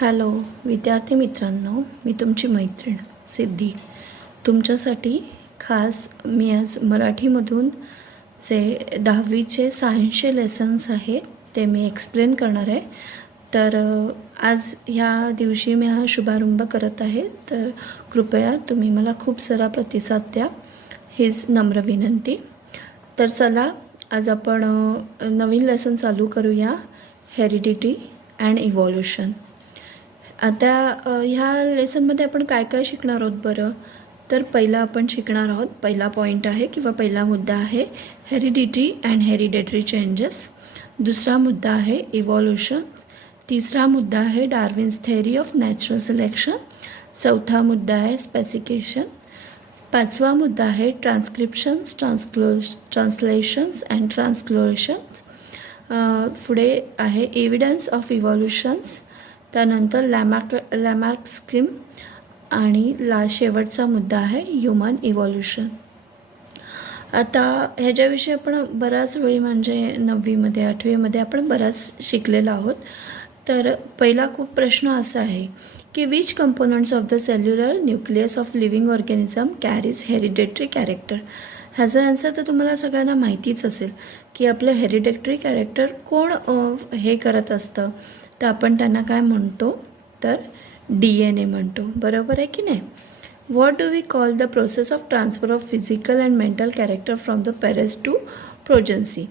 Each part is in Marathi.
हॅलो विद्यार्थी मित्रांनो, मी तुमची मैत्रीण सिद्धी. तुमच्यासाठी खास मी आज मराठीमधून जे 10वीचे सायन्सचे लेसन्स आहे ते मी एक्सप्लेन करणार आहे. तर आज ह्या दिवशी मी हा शुभारंभ करत आहे, तर कृपया तुम्ही मला खूप सारा प्रतिसाद द्या, हीच नम्र विनंती. तर चला आज आपण नवीन लेसन चालू करूया, हेरिडिटी अँड इव्हॉल्युशन. आता ह्या लेसनमध्ये आपण काय काय शिकणार आहोत बरं? तर पहिला आपण शिकणार आहोत, पहिला पॉईंट आहे किंवा पहिला मुद्दा आहे हेरिडिटी अँड हेरिडेटरी चेंजेस. दुसरा मुद्दा आहे इव्हॉल्युशन. तिसरा मुद्दा आहे Darwin's theory of natural selection. चौथा मुद्दा आहे स्पेसिफिकेशन. पाचवा मुद्दा आहे ट्रान्स्क्रिप्शन्स, ट्रान्सलेशन्स अँड ट्रान्सक्लोरेशन्स. पुढे आहे एव्हिडन्स ऑफ इव्हॉल्युशन्स. त्यानंतर लॅमार्क स्कीम आणि शेवटचा मुद्दा आहे ह्युमन इव्हॉल्युशन. आता ह्याच्याविषयी आपण बऱ्याच वेळी म्हणजे 9वीमध्ये 8वीमध्ये आपण बराच शिकलेलो आहोत. तर पहिला खूप प्रश्न असा आहे की which components of the cellular nucleus of living organism carries hereditary character. ह्याचा आन्सर तर तुम्हाला सगळ्यांना माहितीच असेल की आपलं हेरिडेटरी कॅरेक्टर कोण हे करत असतं, तर आपण त्यांना काय म्हणतो, तर DNA म्हणतो. बरोबर आहे की नाही? What do we call the process of transfer of physical and mental character from the parents to progeny.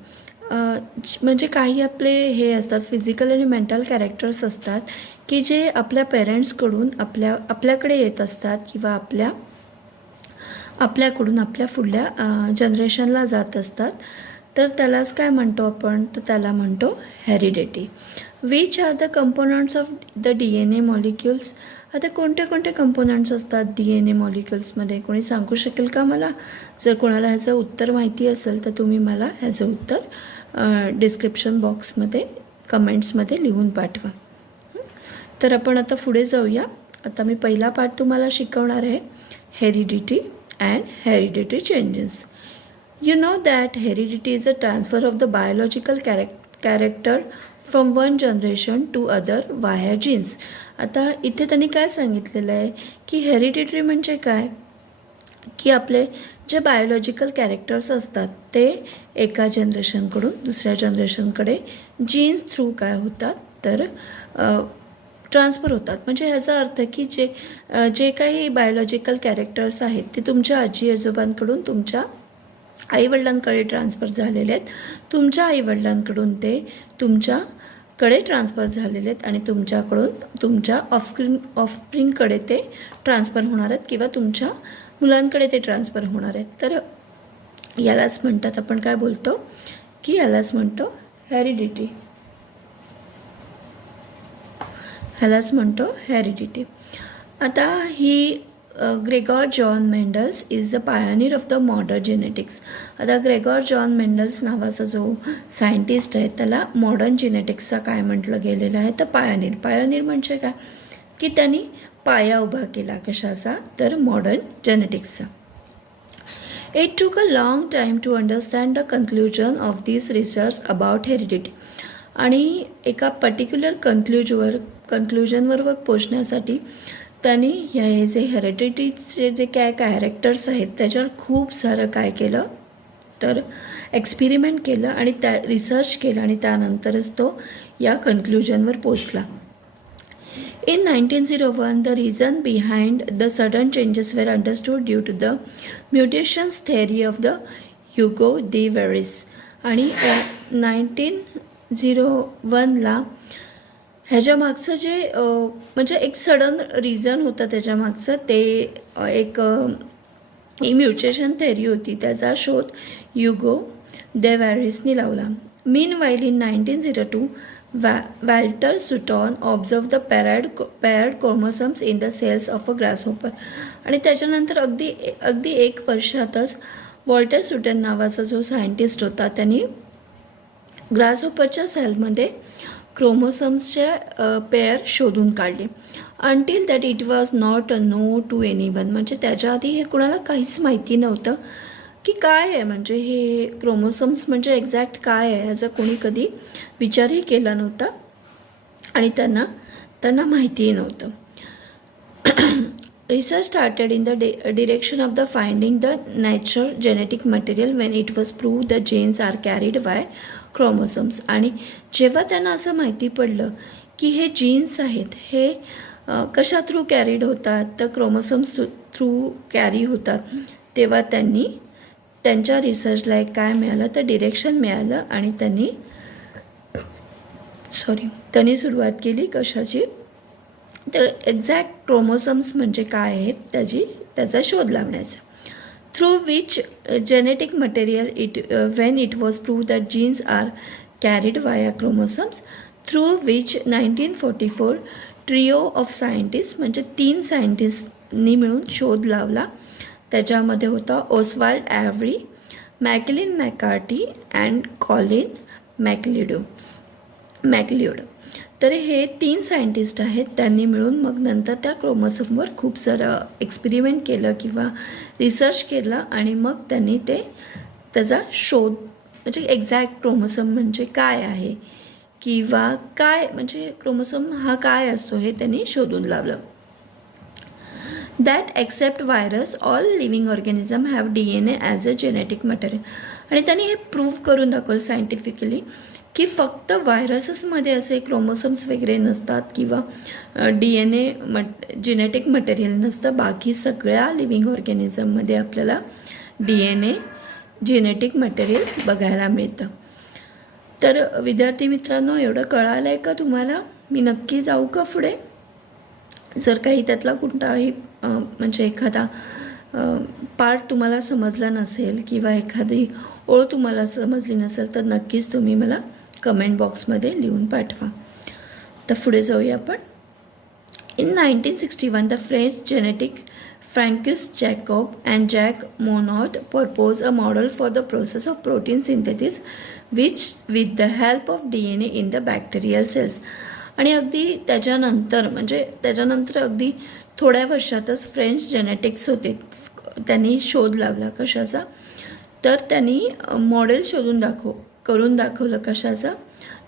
म्हणजे काही आपले हे असतात फिजिकल आणि मेंटल कॅरेक्टर्स असतात की जे आपल्या पेरेंट्सकडून आपल्याकडे येत असतात किंवा आपल्याकडून आपल्या पुढल्या जनरेशनला जात असतात. तर त्यालाच काय म्हणतो आपण, तर त्याला म्हणतो heredity. Which are the components of the DNA molecules. आता कोणते कोणते कंपोनंट्स असतात DNA मॉलिक्युल्समध्ये, कोणी सांगू शकेल का मला? जर कोणाला ह्याचं उत्तर माहिती असेल तर तुम्ही मला ह्याचं उत्तर डिस्क्रिप्शन बॉक्समध्ये कमेंट्समध्ये लिहून पाठवा. तर आपण आता पुढे जाऊया. आता मी पहिला पार्ट तुम्हाला शिकवणार आहे, heredity and hereditary changes. You know that heredity is a transfer of the biological character from one generation to other via genes. आता इथे त्यांनी काय सांगितलेलं आहे की हेरिडिटरी म्हणजे काय, की आपले जे बायोलॉजिकल कॅरेक्टर्स असतात ते एका जनरेशनकडून दुसऱ्या जनरेशनकडे जीन्स थ्रू काय होतात, तर ट्रान्सफर होतात. म्हणजे ह्याचा अर्थ की जे काही बायोलॉजिकल कॅरेक्टर्स आहेत ते तुमच्या आजी आजोबांकडून तुमच्या आईवडिलांकडे ट्रान्सफर झालेले आहेत, तुमच्या आईवडिलांकडून ते तुमच्याकडे ट्रान्सफर झालेले आहेत आणि तुमच्याकडून तुमच्या ऑफस्प्रिंगकडे ते ट्रान्सफर होणार आहेत किंवा तुमच्या मुलांकडे ते ट्रान्सफर होणार आहेत. तर यालाच म्हणतात, आपण काय बोलतो की यालाच म्हणतो हेरिडिटी. ह्यालाच म्हणतो हेरिडिटी. आता ही Gregor John Mendel's is the pioneer of the modern genetics. आता ग्रेगॉर जॉन मेंडल्स नावाचा जो सायंटिस्ट आहे त्याला मॉडर्न जेनेटिक्सचा काय म्हटलं गेलेलं आहे, तर पायनियर म्हणजे काय, की त्यांनी पाया उभा केला कशाचा, तर मॉडर्न जेनेटिक्सचा. It took a long time to understand the conclusion of this research about heredity. आणि एका पर्टिक्युलर कन्क्ल्युजनवर पोचण्यासाठी त्यांनी हे जे हेरिडिटीचे जे काय कॅरेक्टर्स आहेत त्याच्यावर खूप सारं काय केलं, तर एक्सपेरिमेंट केलं आणि रिसर्च केलं आणि त्यानंतरच तो या कन्क्ल्युजनवर पोचला. In 1901, the reason behind the sudden changes were understood due to the mutations theory of the Hugo de Veris. आणि 1901ला ह्याच्या मागचं जे म्हणजे एक सडन रिझन होतं त्याच्यामागचं, ते एक म्युटेशन थेअरी होती, त्याचा शोध ह्युगो दे वॅरिसनी लावला. Meanwhile in 1902 Walter Sutton observe the paired chromosomes in the cells of a grasshopper. आणि त्याच्यानंतर अगदी 1 वर्षातच वॉल्टर सुटन नावाचा जो सायंटिस्ट होता त्यांनी ग्रासहोपरच्या सेलमध्ये क्रोमोसम्सचे पेअर शोधून काढले. Until that it was not known to anyone. म्हणजे त्याच्या आधी हे कुणाला काहीच माहिती नव्हतं की काय आहे, म्हणजे हे क्रोमोसोम्स म्हणजे एक्झॅक्ट काय आहे ह्याचा कोणी कधी विचारही केला नव्हता. आणि त्यांना त्यांना माहितीही नव्हतं. Research started in the direction of the finding the natural genetic material when it was proved the genes are carried by chromosomes. आणि जेव्हा त्यांना असं माहिती पडलं की हे जीन्स आहेत हे कशा थ्रू कॅरीड होतात, तर क्रोमोसोम्स थ्रू कॅरी होतात, तेव्हा त्यांनी त्यांच्या रिसर्चला एक काय मिळालं तर डिरेक्शन मिळालं आणि त्यांनी सुरुवात केली कशाची, तर एक्झॅक्ट क्रोमोसोम्स म्हणजे काय आहेत त्याचा शोध लावण्याचा. Through which genetic material when it was proved that genes are carried via chromosomes, through which 1944 trio of scientists म्हणजे 3 सायंटिस्टनी मिळून शोध लावला. त्याच्यामध्ये होता ओस्वाल्ड ॲव्हरी, मॅकलिन मॅकार्टी अँड कॉलिन मॅकलिओड. तर हे 3 सायंटिस्ट आहेत, त्यांनी मिळून मग नंतर त्या क्रोमोसोमवर खूप सारं एक्सपेरिमेंट केलं किंवा रिसर्च केलं आणि मग त्यांनी त्याचा शोध म्हणजे एक्झॅक्ट क्रोमोसोम म्हणजे काय आहे किंवा काय म्हणजे क्रोमोसोम हा काय असतो हे त्यांनी शोधून लावलं. That except virus all living organism have DNA as a genetic material. आणि त्यांनी हे प्रूव्ह करून दाखवलं सायंटिफिकली की फक्त व्हायरसेसमध्ये असे क्रोमोसोम्स वगैरे नसतात किंवा DNA जेनेटिक मटेरियल नसतं, बाकी सगळ्या लिव्हिंग ऑर्गॅनिझममध्ये आपल्याला DNA जेनेटिक मटेरियल बघायला मिळतं. तर विद्यार्थी मित्रांनो, एवढं कळालं आहे का तुम्हाला? मी नक्की जाऊ का पुढे? जर काही त्यातला कोणताही म्हणजे एखादा पार्ट तुम्हाला समजला नसेल किंवा एखादी ओळ तुम्हाला समजली नसेल तर नक्कीच तुम्ही मला कमेंट बॉक्समध्ये लिहून पाठवा. तर पुढे जाऊया आपण. In 1961 the French genetic François Jacob and Jacques Monod propose a model for the process of protein synthesis with the help of DNA in the bacterial cells. आणि अगदी त्याच्यानंतर अगदी थोड्या वर्षातच फ्रेंच जेनेटिक्स होते, त्यांनी शोध लावला कशाचा, तर त्यांनी मॉडेल करून दाखवलं कशाचा,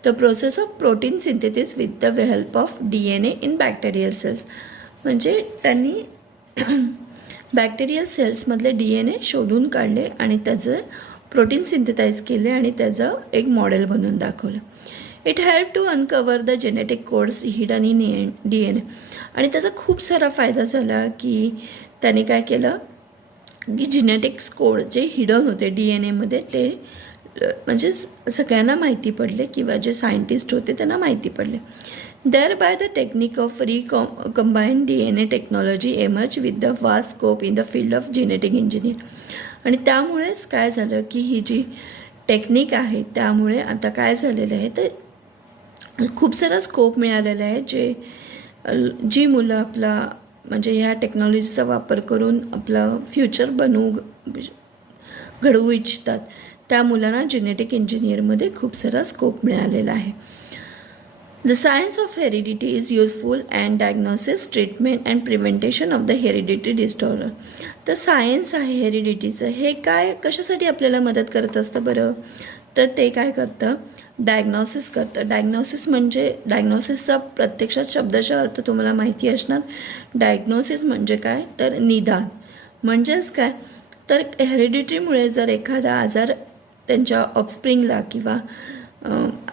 the process of protein synthesis with the help of DNA in bacterial cells. म्हणजे त्यांनी बॅक्टेरियल सेल्समधले DNA शोधून काढले आणि त्याचं प्रोटीन सिंथेसाइज केले आणि त्याचं एक मॉडेल बनवून दाखवलं. It help to uncover the genetic codes hidden in DNA. आणि त्याचा खूप सारा फायदा झाला की त्याने काय केलं की जेनेटिक्स कोड जे हिडन होते DNA ते म्हणजे सगळ्यांना माहिती पडले किंवा जे सायंटिस्ट होते त्यांना माहिती पडले. Thereby the technique of combined DNA technology emerge with the vast scope in the field of genetic engineer. आणि त्यामुळेच काय झालं की ही जी टेक्निक आहे त्यामुळे आता काय झालेलं आहे तर खूप सारा स्कोप मिळालेला आहे. जी मुलं आपला म्हणजे ह्या टेक्नॉलॉजीचा वापर करून आपला फ्युचर घडवू इच्छितात त्या मुलांना जेनेटिक इंजिनियरमध्ये खूप सारा स्कोप मिळालेला आहे. The science of heredity is useful and diagnosis, treatment and preventation of the heredity disorder. तर सायन्स आहे हेरिडिटीचं, हे काय कशासाठी आपल्याला मदत करत असतं बरं, तर ते काय करतं, डायग्नॉसिस करतं. डायग्नोसिसचा प्रत्यक्षात शब्दाचा अर्थ तुम्हाला माहिती असणार. डायग्नोसिस म्हणजे काय तर निदान. म्हणजेच काय तर हेरिडिटीमुळे जर एखादा आजार त्यांच्या ऑफस्प्रिंगला किंवा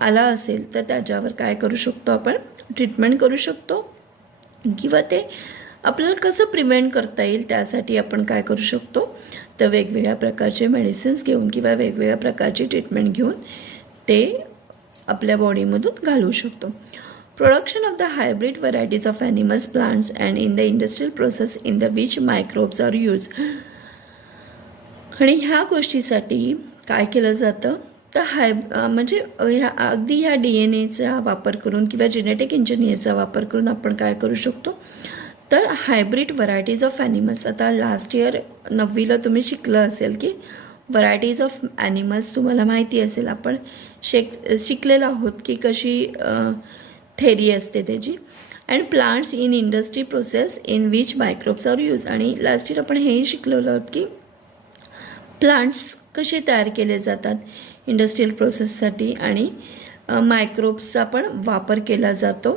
आला असेल तर त्याच्यावर काय करू शकतो आपण, ट्रीटमेंट करू शकतो किंवा ते आपल्याला कसं प्रिव्हेंट करता येईल त्यासाठी आपण काय करू शकतो तर वेगवेगळ्या प्रकारचे मेडिसिन्स घेऊन किंवा वेगवेगळ्या प्रकारची ट्रीटमेंट घेऊन ते आपल्या बॉडीमधून घालवू शकतो. Production of the hybrid varieties of animals, plants and in the industrial process in the which microbes are use. आणि ह्या गोष्टीसाठी काय केलं जातं तर म्हणजे ह्या DNAचा वापर करून किंवा जेनेटिक इंजिनियरचा वापर करून आपण काय करू शकतो तर हायब्रिड व्हरायटीज ऑफ ॲनिमल्स. आता लास्ट इयर 9वीला तुम्ही शिकलं असेल की व्हरायटीज ऑफ ॲनिमल्स तुम्हाला माहिती असेल, आपण शिकलेलो आहोत की कशी थेरी असते त्याची. And plants in industry process in which microbes are use. आणि लास्ट इयर आपण हेही शिकलेलो आहोत की प्लांट्स कसे तयार केले जातात इंडस्ट्रियल प्रोसेससाठी आणि मायक्रोब्सचा पण वापर केला जातो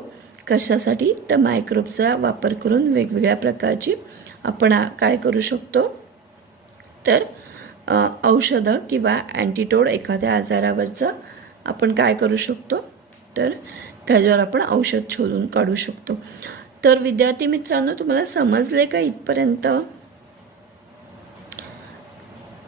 कशासाठी? तर मायक्रोबचा वापर करून वेगवेगळ्या प्रकारची आपण काय करू शकतो? तर औषधं किंवा अँटीटोड एखाद्या आजारावरचं आपण काय करू शकतो? तर त्याच्यावर आपण औषध शोधून काढू शकतो. तर विद्यार्थी मित्रांनो, तुम्हाला समजले का इथपर्यंत?